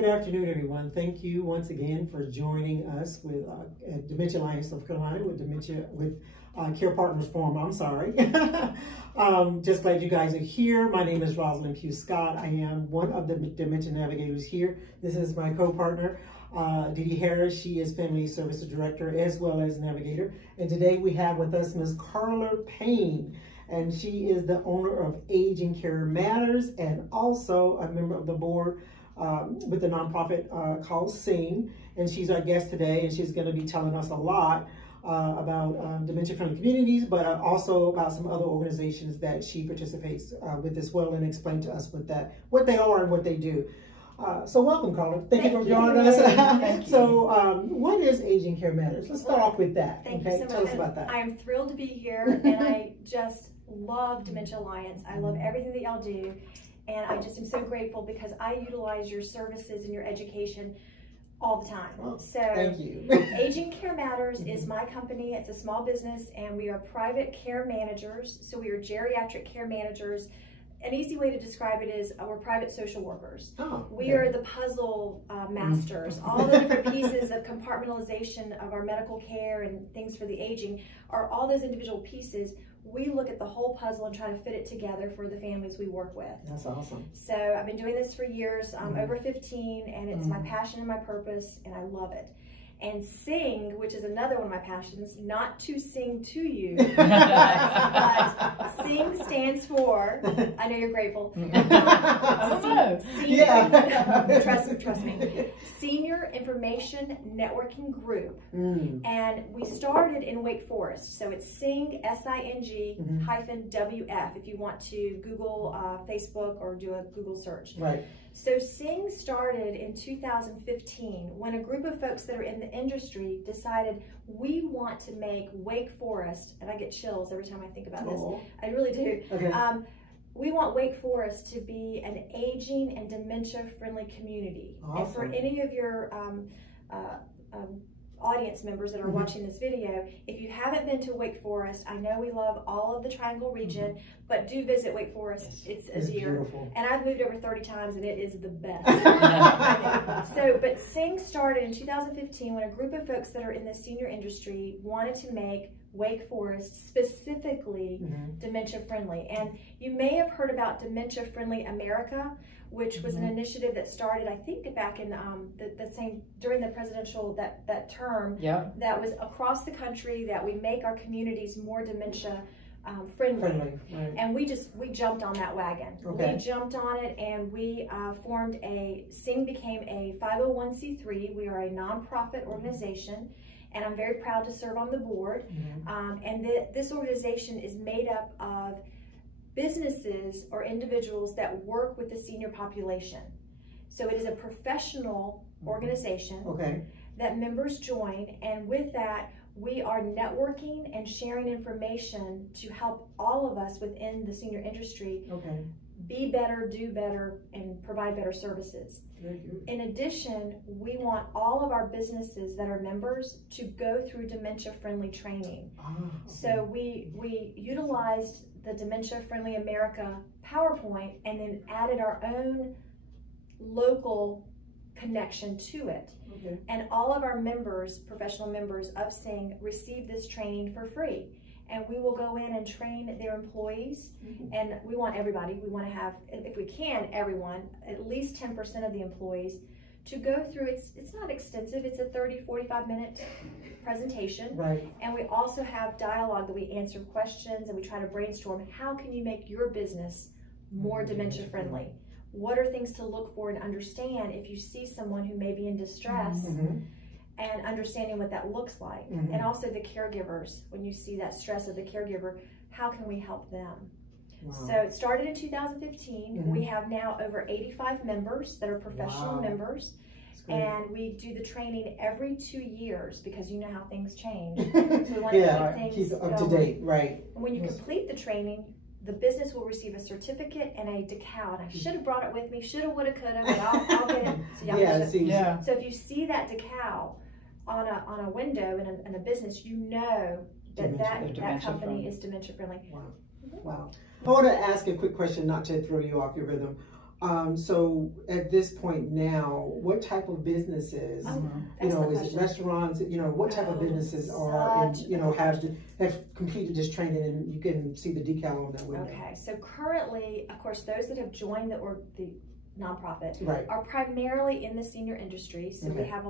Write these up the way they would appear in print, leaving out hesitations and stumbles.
Good afternoon, everyone. Thank you once again for joining us with Dementia Alliance North Carolina with Care Partners Forum. I'm sorry. Just glad you guys are here. My name is Rosalind Pugh-Scott. I am one of the Dementia Navigators here. This is my co-partner, Dee Harris. She is Family Services Director as well as Navigator. And today we have with us Ms. Carla Payne. And she is the owner of Aging Care Matters and also a member of the board with the nonprofit called Sing. And she's our guest today, and she's going to be telling us a lot about dementia-friendly communities, but also about some other organizations that she participates with as well, and explain to us what they are and what they do. So welcome, Carla. Thank you for joining us. Thank you. So what is Aging Care Matters? Let's start off with that. Thank you so much. Tell us about that. I'm thrilled to be here, and I just love Dementia Alliance. I love everything that y'all do, and I just am so grateful because I utilize your services and your education all the time. Well, so thank you. Aging Care Matters is my company. It's a small business, and we are private care managers. So we are geriatric care managers. An easy way to describe it is we're private social workers. Oh, okay. We are the puzzle masters. All the different pieces of compartmentalization of our medical care and things for the aging are all those individual pieces. We look at the whole puzzle and try to fit it together for the families we work with. That's awesome. So I've been doing this for years, over 15, and it's my passion and my purpose, and I love it. And Sing, which is another one of my passions, not to sing to you, but Sing stands for, I know you're grateful. Trust me. Senior Information Networking Group. And we started in Wake Forest. So it's Sing, S-I-N-G -WF, if you want to Google, Facebook, or do a Google search. Right. So Sing started in 2015 when a group of folks that are in the industry decided we want to make Wake Forest, and I get chills every time I think about this, I really do. Okay. We want Wake Forest to be an aging and dementia-friendly community. Awesome. And for any of your audience members that are watching this video, if you haven't been to Wake Forest, I know we love all of the Triangle region, but do visit Wake Forest. It's dear. Beautiful. And I've moved over 30 times, and it is the best. But Sing started in 2015 when a group of folks that are in the senior industry wanted to make Wake Forest specifically dementia friendly. And you may have heard about Dementia Friendly America, which was an initiative that started, I think, back in during the presidential, that term, that was across the country, that we make our communities more dementia friendly. Right. And we jumped on that wagon. Okay. We jumped on it, and we formed Sing became a 501c3. We are a nonprofit organization, and I'm very proud to serve on the board. And this organization is made up of businesses or individuals that work with the senior population. So it is a professional organization that members join, and with that, we are networking and sharing information to help all of us within the senior industry be better, do better, and provide better services. In addition, we want all of our businesses that are members to go through dementia-friendly training. So we utilized the Dementia Friendly America PowerPoint and then added our own local connection to it. And all of our members, professional members of Sing, receive this training for free. And we will go in and train their employees. And we want everybody, we want to have, if we can, everyone, at least 10% of the employees to go through. It's not extensive, it's a 30-45 minute presentation. And we also have dialogue that we answer questions, and we try to brainstorm, how can you make your business more dementia friendly? What are things to look for and understand if you see someone who may be in distress, and understanding what that looks like. And also the caregivers, when you see that stress of the caregiver, how can we help them? So it started in 2015. We have now over 85 members that are professional members. And we do the training every 2 years because you know how things change. So we want to keep things up to date, right? And when you complete the training, the business will receive a certificate and a decal. And I should have brought it with me, shoulda, woulda, coulda, but I'll get it. So if you see that decal on a window in a business, you know that company is dementia friendly. Wow. I want to ask a quick question, not to throw you off your rhythm. So at this point now, what type of businesses, is it restaurants, what type of businesses are, have completed this training, and you can see the decal on that window? Okay, so currently, of course, those that have joined the nonprofit right. are primarily in the senior industry. So we have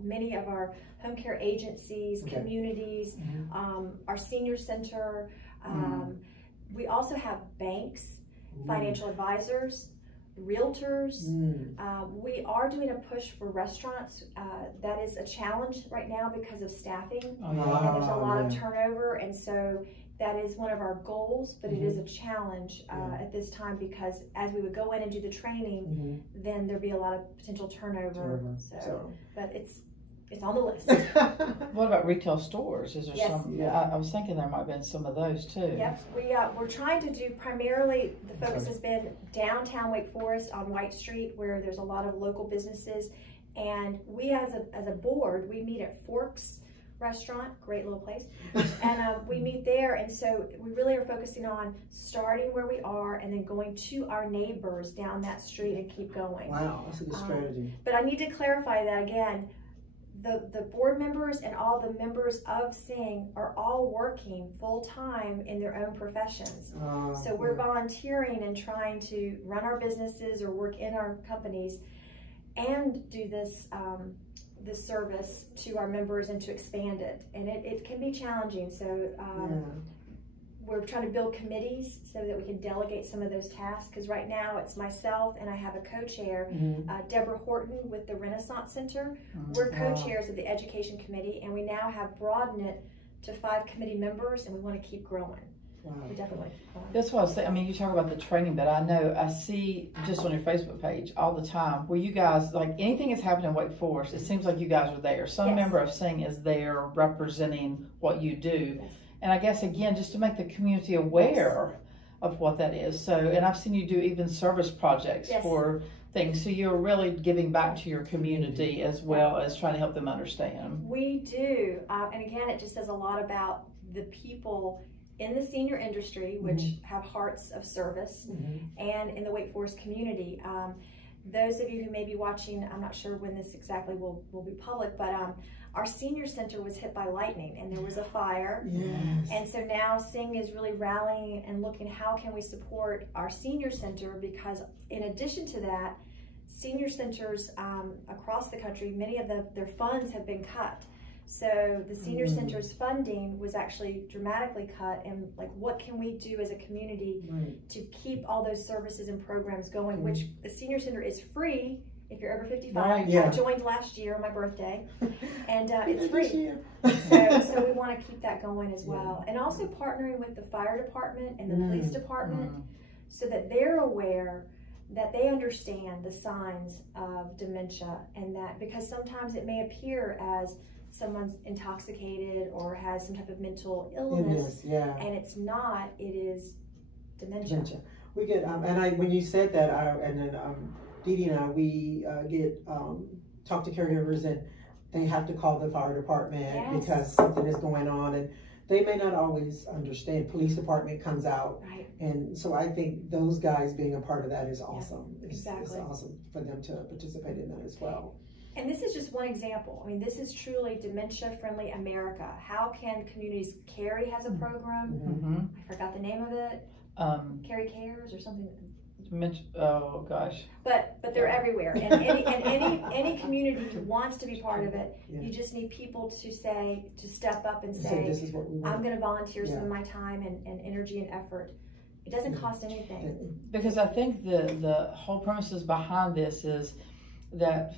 many of our home care agencies, communities, our senior center. We also have banks, financial advisors, realtors. We are doing a push for restaurants. That is a challenge right now because of staffing, and there's a lot of turnover, and so that is one of our goals, but it is a challenge at this time, because as we would go in and do the training, then there'd be a lot of potential turnover. But it's on the list. What about retail stores? Is there some? Yeah, I was thinking there might have been some of those too. Yep, we're trying to do primarily, the focus has been downtown Wake Forest on White Street, where there's a lot of local businesses, and we as a board, we meet at Forks Restaurant, great little place, and we meet there, and so we really are focusing on starting where we are and then going to our neighbors down that street and keep going. Wow, that's a good strategy. But I need to clarify that again. The board members and all the members of SING are all working full-time in their own professions. So we're volunteering and trying to run our businesses or work in our companies and do this this service to our members and to expand it. And it can be challenging. So we're trying to build committees so that we can delegate some of those tasks, because right now it's myself and I have a co-chair, Deborah Horton with the Renaissance Center. We're co-chairs of the Education Committee, and we now have broadened it to 5 committee members, and we want to keep growing. We definitely keep growing. That's what I was saying. I mean, you talk about the training, but I know I see just on your Facebook page all the time where you guys, like anything that's happening in Wake Forest, it seems like you guys are there. Some member of SING is there representing what you do. And I guess, again, just to make the community aware of what that is. So, and I've seen you do even service projects for things. So you're really giving back to your community as well as trying to help them understand. We do. And again, it just says a lot about the people in the senior industry, which have hearts of service, and in the Wake Forest community. Those of you who may be watching, I'm not sure when this exactly will be public, but our senior center was hit by lightning and there was a fire. And so now SING is really rallying and looking, how can we support our senior center? Because in addition to that, senior centers across the country, many of their funds have been cut. So the senior center's funding was actually dramatically cut, and like, what can we do as a community to keep all those services and programs going, which the senior center is free if you're over 55. I joined last year on my birthday, and it's free. So we want to keep that going as well. And also partnering with the fire department and the police department so that they're aware, that they understand the signs of dementia, and that, because sometimes it may appear as someone's intoxicated or has some type of mental illness, and it's not, it is dementia. We get, and when you said that, and then Dee Dee and I, we talk to caregivers, and they have to call the fire department because something is going on, and they may not always understand. Police department comes out, and so I think those guys being a part of that is awesome. It's awesome for them to participate in that as well. And this is just one example. I mean, this is truly dementia-friendly America. How can communities? Cary has a program. I forgot the name of it. Cary Cares or something. Oh gosh. But they're everywhere, and any community who wants to be part of it, you just need people to step up and say, this is what we want. I'm going to volunteer some of my time and energy and effort. It doesn't cost anything. Because I think the whole premises behind this is that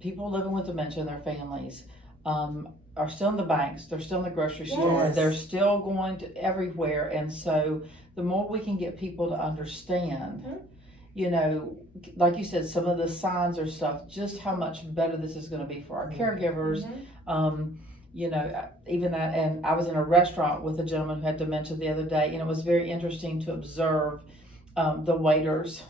people living with dementia and their families are still in the banks, they're still in the grocery store, they're still going to everywhere. And so the more we can get people to understand, you know, like you said, some of the signs or stuff, just how much better this is going to be for our caregivers. You know, even that, and I was in a restaurant with a gentleman who had dementia the other day, and it was very interesting to observe the waiters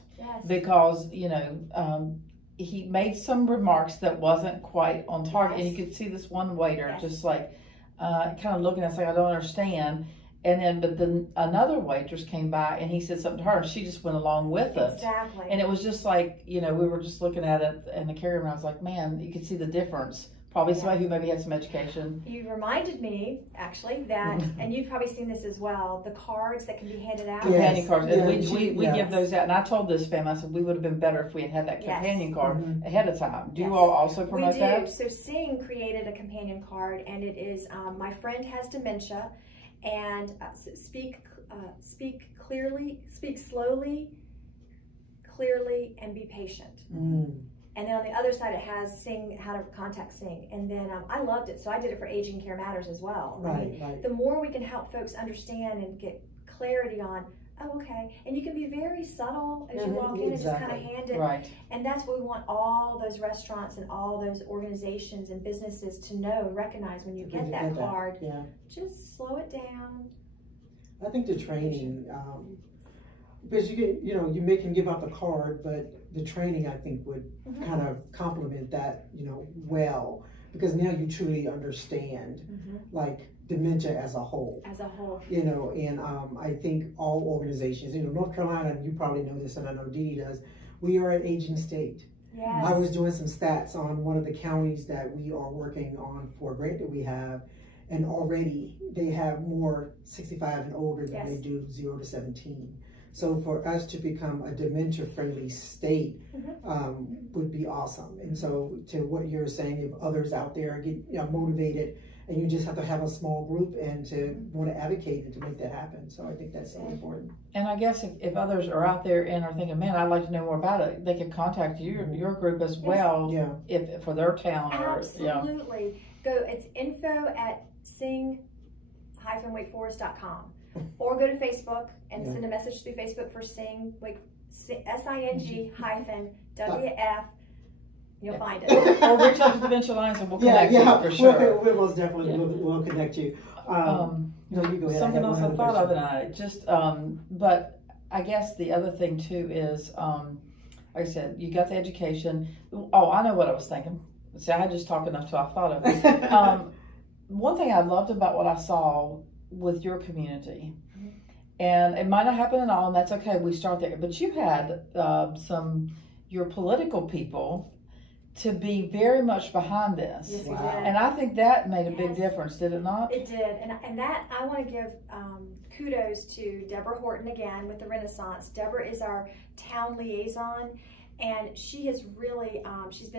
because, you know, he made some remarks that wasn't quite on target, and you could see this one waiter just like kind of looking at us like, I don't understand. And then, but then another waitress came by and he said something to her and she just went along with it. Exactly. And it was just like, you know, we were just looking at it in the carrier and I was like, man, you could see the difference. Probably somebody who maybe had some education. You reminded me, actually, that, and you've probably seen this as well, the cards that can be handed out. Companion cards. Yeah, we give those out. And I told this family, I said, we would have been better if we had had that companion card ahead of time. Do you all also promote that? We do. So Sing created a companion card, and it is, my friend has dementia, and speak clearly, speak slowly, clearly, and be patient. And then on the other side, it has Sing, how to contact Sing. And then I loved it, so I did it for Aging Care Matters as well. Right. The more we can help folks understand and get clarity on, oh, okay. And you can be very subtle as you walk in and just kind of hand it. Right. And that's what we want all those restaurants and all those organizations and businesses to know and recognize when you get that card. Just slow it down. I think the training, because you get, you know, you make him give out the card, but the training I think would kind of complement that, you know, well, because now you truly understand like dementia as a whole. You know, and I think all organizations, you know, North Carolina, you probably know this, and I know Dee does, we are an aging state. Yes. I was doing some stats on one of the counties that we are working on for a grant that we have, and already they have more 65 and older than they do 0 to 17. So for us to become a dementia-friendly state would be awesome. And so to what you're saying, if others out there get motivated, and you just have to have a small group and to want to advocate and to make that happen. So I think that's so important. And I guess if others are out there and are thinking, man, I'd like to know more about it, they can contact your group as well if for their town. Absolutely. Go, it's info@sing-wakeforest.com. Or go to Facebook and send a message through Facebook for Sing, SING-WF. You'll find it. Or reach out to the Dementia Alliance and we'll connect you for sure. We'll most definitely we'll connect you. No, you go ahead. Something else I thought of, and I just, but I guess the other thing too is, like I said, you got the education. Oh, I know what I was thinking. See, I had just talked enough till I thought of it. One thing I loved about what I saw with your community, and it might not happen at all, and that's okay, we start there, but you had your political people to be very much behind this. Yes, we did. And I think that made a big difference, did it not? It did, and that I want to give kudos to Deborah Horton again with the Renaissance. Deborah is our town liaison, and she has really she's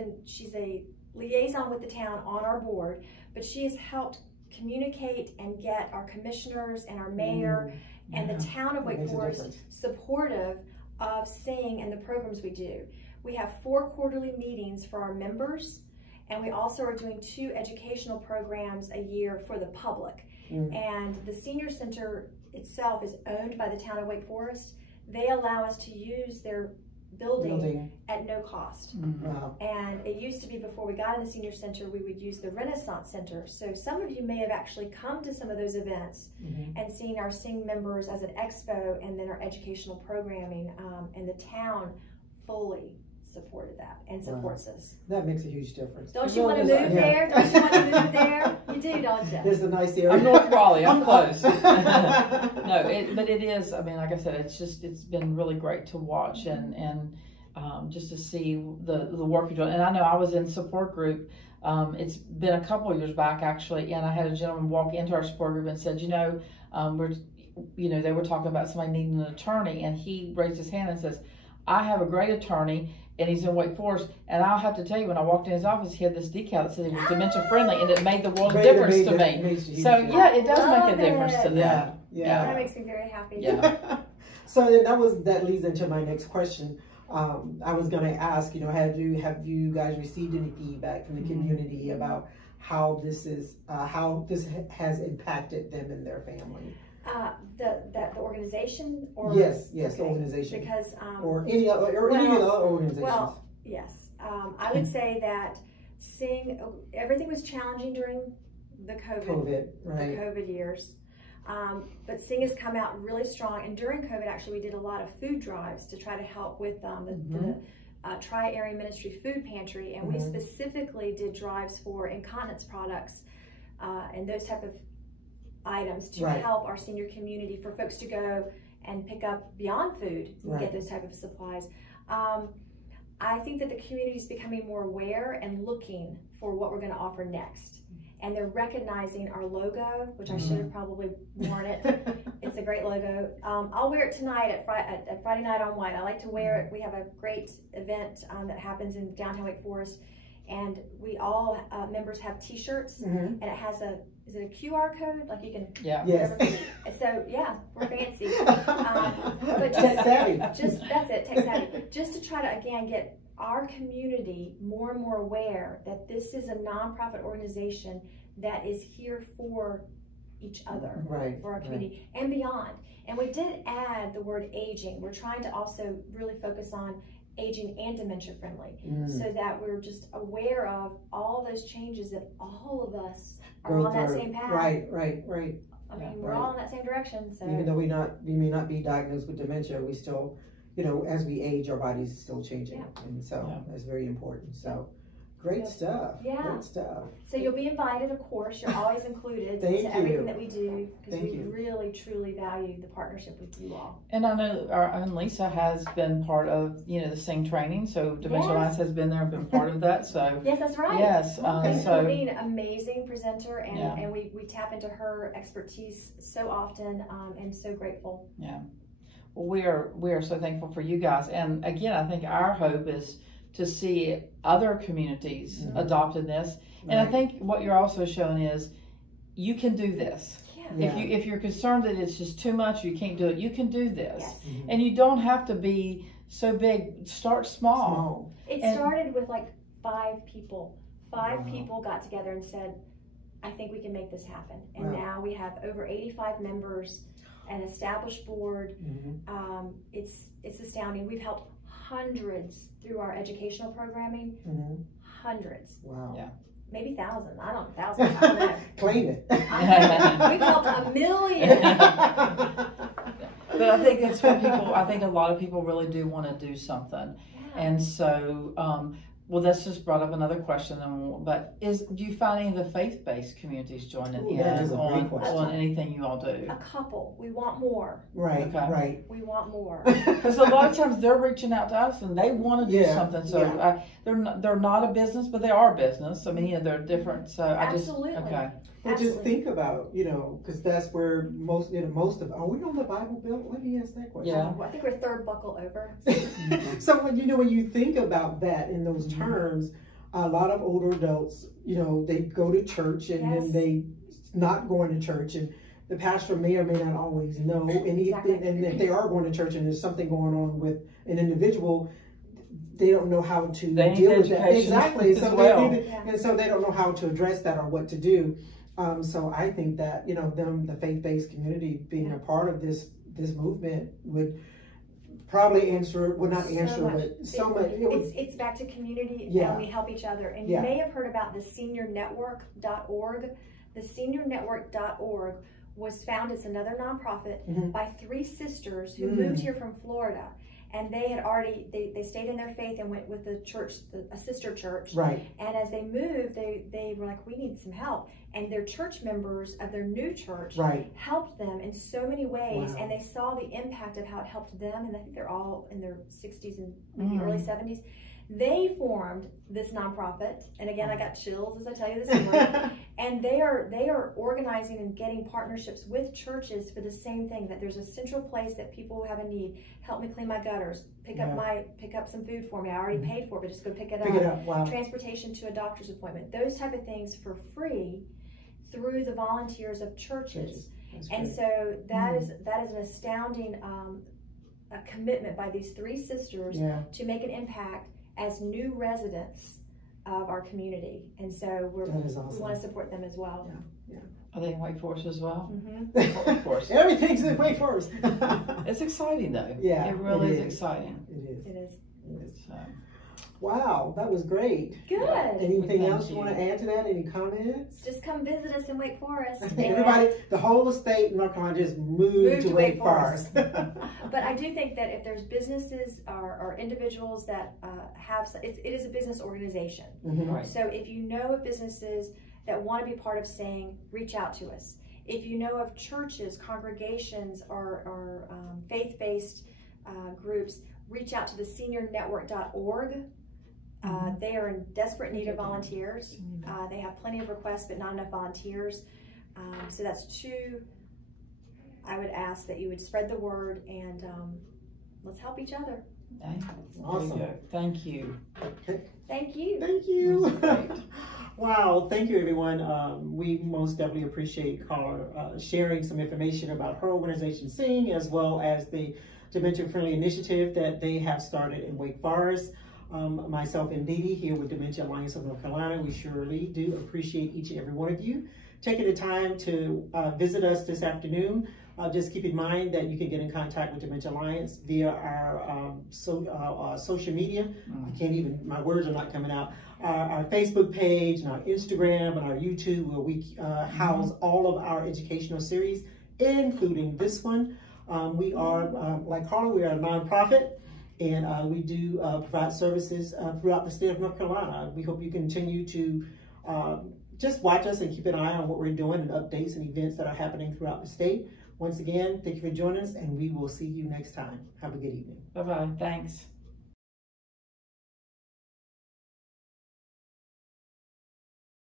a liaison with the town on our board, but she has helped communicate and get our commissioners and our mayor and the town of Wake Forest supportive of Sing and the programs we do. We have 4 quarterly meetings for our members, and we also are doing 2 educational programs a year for the public. And the senior center itself is owned by the town of Wake Forest. They allow us to use their building at no cost. Wow. And it used to be, before we got in the senior center, we would use the Renaissance Center. So some of you may have actually come to some of those events and seen our Sing members as an expo and then our educational programming, and the town fully supported that and supports us. That makes a huge difference. Don't you want to move there? Don't you want to move there? You do, don't you? It's a nice area. I'm North Raleigh. I'm close. No, but it is. I mean, like I said, it's been really great to watch and just to see the work you're doing. And I know I was in support group. It's been a couple of years back actually, and I had a gentleman walk into our support group and said, they were talking about somebody needing an attorney, and he raised his hand and says, I have a great attorney, and he's in Wake Forest, and I'll have to tell you, when I walked in his office, he had this decal that said he was dementia friendly, and it made the world of difference to me. So yeah, it does make a difference to them. Yeah, that makes me very happy. Yeah. So that leads into my next question. I was going to ask, have you guys received any feedback from the community about how this has impacted them and their family? The organization, or yes, the organization, because or any other organizations. Well, yes, I would say that everything was challenging during the COVID years, but Sing has come out really strong. And during COVID, actually, we did a lot of food drives to try to help with the Tri-Area Ministry Food Pantry, and we specifically did drives for incontinence products and those type of items to help our senior community, for folks to go and pick up beyond food and get those type of supplies. I think that the community is becoming more aware and looking for what we're going to offer next. And they're recognizing our logo, which I should have probably worn it. It's a great logo. I'll wear it tonight at Friday Night on White. I like to wear it. We have a great event that happens in downtown Wake Forest. And we all members have T-shirts, and it has is it a QR code? Like you can, So yeah, we're fancy. But tech savvy. That's it, tech savvy. Just to try to again get our community more and more aware that this is a nonprofit organization that is here for each other, for our community and beyond. And we did add the word aging. We're trying to also really focus on aging and dementia friendly, so that we're just aware of all those changes that all of us are on that same path. Right. I mean, we're all in that same direction. So even though we may not be diagnosed with dementia, we still, as we age, our body's still changing, and so that's very important. So. Great stuff. Yeah. Great stuff. So you'll be invited, of course. You're always included to everything that we do, because we really, truly value the partnership with you all. And I know our own Lisa has been part of, the Sing training. So Dementia Alliance has been there and been part of that. So yes, that's right. Yes. So being an amazing presenter, and we tap into her expertise so often, and so grateful. Yeah. Well, we are so thankful for you guys. And again, I think our hope is to see other communities adopting this. And I think what you're also showing is you can do this. If you're concerned that it's just too much, you can't do it, you can do this. And you don't have to be so big. Start small. It started with like 5 people. 5 people got together and said, I think we can make this happen. And now we have over 85 members, an established board. It's astounding. We've helped hundreds through our educational programming. Hundreds. Wow. Yeah. Maybe thousands. I don't know. Claim it. We've helped 1 million. But I think that's what I think a lot of people really do want to do something. And so, well, that's just brought up another question. But do you find any of the faith-based communities joining in on anything you all do? A couple. We want more. Right. We want more. Because a lot of times they're reaching out to us and they want to do something. So they're not a business, but they are a business. I mean, they're different. So Absolutely. Well, just think about, because that's where most of, are we on the Bible Belt? Let me ask that question. Yeah. I think we're 3rd buckle over. So when you think about that in those terms, a lot of older adults, they go to church and then they not going to church, and the pastor may or may not always know. And and if they are going to church and there's something going on with an individual, they don't know how to deal with that. Exactly. So and so they don't know how to address that or what to do. So I think that, the faith-based community being a part of this movement would probably so much. It's back to community, and we help each other. And you may have heard about the seniornetwork.org. The seniornetwork.org was founded, it's another nonprofit, by 3 sisters who moved here from Florida. And they had already, they stayed in their faith and went with the church, a sister church. Right. And as they moved, they were like, we need some help. And their church members of their new church helped them in so many ways. Wow. And they saw the impact of how it helped them. And I think they're all in their 60s and maybe early 70s. They formed this nonprofit, and again, I got chills as I tell you this story. And they are organizing and getting partnerships with churches for the same thing. That there's a central place that people have a need. Help me clean my gutters. Pick up some food for me. I already paid for it, but just go pick it up. Wow. Transportation to a doctor's appointment. Those type of things for free through the volunteers of churches. And so that is an astounding a commitment by these 3 sisters to make an impact as new residents of our community. And so we want to support them as well. Yeah. Are they in Wake Forest as well? Of course. Everything's in Wake Forest. It's exciting though. Yeah. It really is exciting. It is. So. Wow, that was great. Good. Anything else you want to add to that? Any comments? Just come visit us in Wake Forest. Everybody, the whole state of North Carolina just moved to Wake Forest. But I do think that if there's businesses or individuals that have, it is a business organization. Right. So if you know of businesses that want to be part of Sing, reach out to us. If you know of churches, congregations, or faith-based groups, reach out to the seniornetwork.org. They are in desperate need of volunteers. They have plenty of requests, but not enough volunteers. So that's two. I would ask that you would spread the word, and let's help each other. Awesome. Thank you. Thank you. Thank you. Wow. Thank you, everyone. We most definitely appreciate Carla sharing some information about her organization, SING, as well as the Dementia Friendly Initiative that they have started in Wake Forest. Myself and Dee Dee here with Dementia Alliance of North Carolina, we surely do appreciate each and every one of you taking the time to visit us this afternoon. Just keep in mind that you can get in contact with Dementia Alliance via our social media. I can't even, my words are not coming out. Our Facebook page and our Instagram and our YouTube, where we house all of our educational series, including this one. We are, like Carla, we are a nonprofit, and we do provide services throughout the state of North Carolina. We hope you continue to just watch us and keep an eye on what we're doing and updates and events that are happening throughout the state. Once again, thank you for joining us, and we will see you next time. Have a good evening. Bye-bye. Thanks.